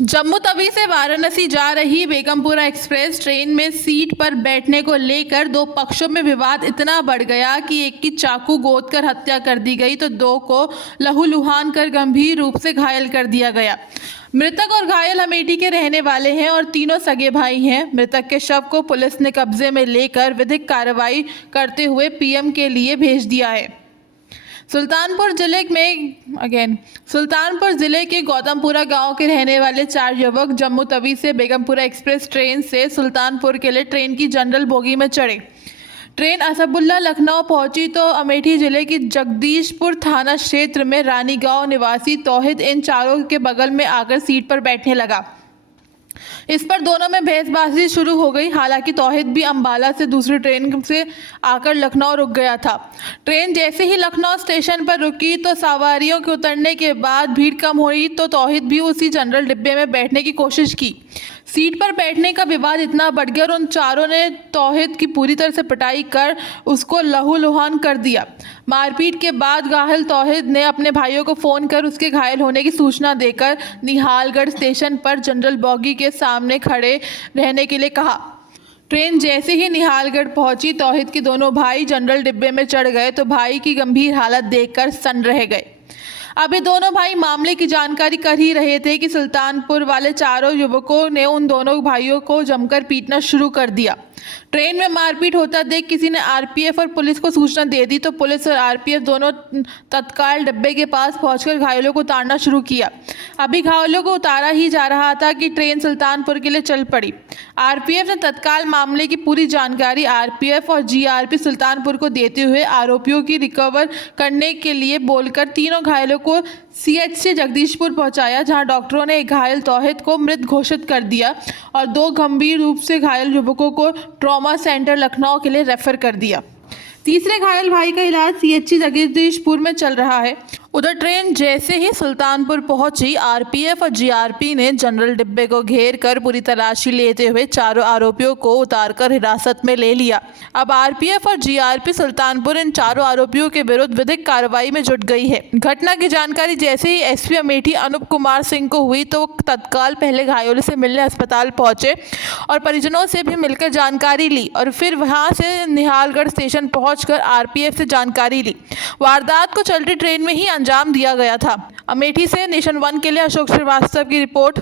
जम्मू तवी से वाराणसी जा रही बेगमपुरा एक्सप्रेस ट्रेन में सीट पर बैठने को लेकर दो पक्षों में विवाद इतना बढ़ गया कि एक की चाकू गोदकर हत्या कर दी गई तो दो को लहूलुहान कर गंभीर रूप से घायल कर दिया गया। मृतक और घायल अमेठी के रहने वाले हैं और तीनों सगे भाई हैं। मृतक के शव को पुलिस ने कब्जे में लेकर विधिक कार्रवाई करते हुए पीएम के लिए भेज दिया है। सुल्तानपुर जिले के गौतमपुरा गांव के रहने वाले 4 युवक जम्मू तवी से बेगमपुरा एक्सप्रेस ट्रेन से सुल्तानपुर के लिए ट्रेन की जनरल बोगी में चढ़े। ट्रेन असदुल्ला लखनऊ पहुंची तो अमेठी जिले की जगदीशपुर थाना क्षेत्र में रानी गांव निवासी तौहिद इन चारों के बगल में आकर सीट पर बैठने लगा। इस पर दोनों में बहसबाजी शुरू हो गई। हालांकि तौहिद भी अंबाला से दूसरी ट्रेन से आकर लखनऊ रुक गया था। ट्रेन जैसे ही लखनऊ स्टेशन पर रुकी तो सवारियों के उतरने के बाद भीड़ कम हुई तो तौहिद भी उसी जनरल डिब्बे में बैठने की कोशिश की। सीट पर बैठने का विवाद इतना बढ़ गया और उन चारों ने तौहिद की पूरी तरह से पिटाई कर उसको लहूलुहान कर दिया। मारपीट के बाद घायल तौहिद ने अपने भाइयों को फ़ोन कर उसके घायल होने की सूचना देकर निहालगढ़ स्टेशन पर जनरल बॉगी के सामने खड़े रहने के लिए कहा। ट्रेन जैसे ही निहालगढ़ पहुंची तौहिद के दोनों भाई जनरल डिब्बे में चढ़ गए तो भाई की गंभीर हालत देखकर सन्न रह गए। अभी दोनों भाई मामले की जानकारी कर ही रहे थे कि सुल्तानपुर वाले चारों युवकों ने उन दोनों भाइयों को जमकर पीटना शुरू कर दिया। ट्रेन में मारपीट होता देख किसी ने आरपीएफ और पुलिस को सूचना दे दी तो पुलिस और आरपीएफ दोनों तत्काल डिब्बे के पास पहुंचकर घायलों को उतारना शुरू किया। अभी घायलों को उतारा ही जा रहा था कि ट्रेन सुल्तानपुर के लिए चल पड़ी। आरपीएफ ने तत्काल मामले की पूरी जानकारी आरपीएफ और जीआरपी सुल्तानपुर को देते हुए आरोपियों की रिकवर करने के लिए बोलकर तीनों घायलों को सीएचसी जगदीशपुर पहुंचाया, जहां डॉक्टरों ने एक घायल तौहिद को मृत घोषित कर दिया और 2 गंभीर रूप से घायल युवकों को ट्रॉमा सेंटर लखनऊ के लिए रेफर कर दिया। तीसरे घायल भाई का इलाज सीएचसी जगदीशपुर में चल रहा है। उधर ट्रेन जैसे ही सुल्तानपुर पहुंची आरपीएफ और जीआरपी ने जनरल डिब्बे को घेर कर पूरी तलाशी लेते हुए चारों आरोपियों को उतारकर हिरासत में ले लिया। अब आरपीएफ और जीआरपी सुल्तानपुर इन चारों आरोपियों के विरुद्ध विधिक कार्रवाई में जुट गई है। घटना की जानकारी जैसे ही एसपी अमेठी अनूप कुमार सिंह को हुई तो तत्काल पहले घायलों से मिलने अस्पताल पहुंचे और परिजनों से भी मिलकर जानकारी ली और फिर वहां से निहालगढ़ स्टेशन पहुंचकर आरपीएफ से जानकारी ली। वारदात को चलती ट्रेन में ही अंजाम दिया गया था। अमेठी से नेशन 1 के लिए अशोक श्रीवास्तव की रिपोर्ट।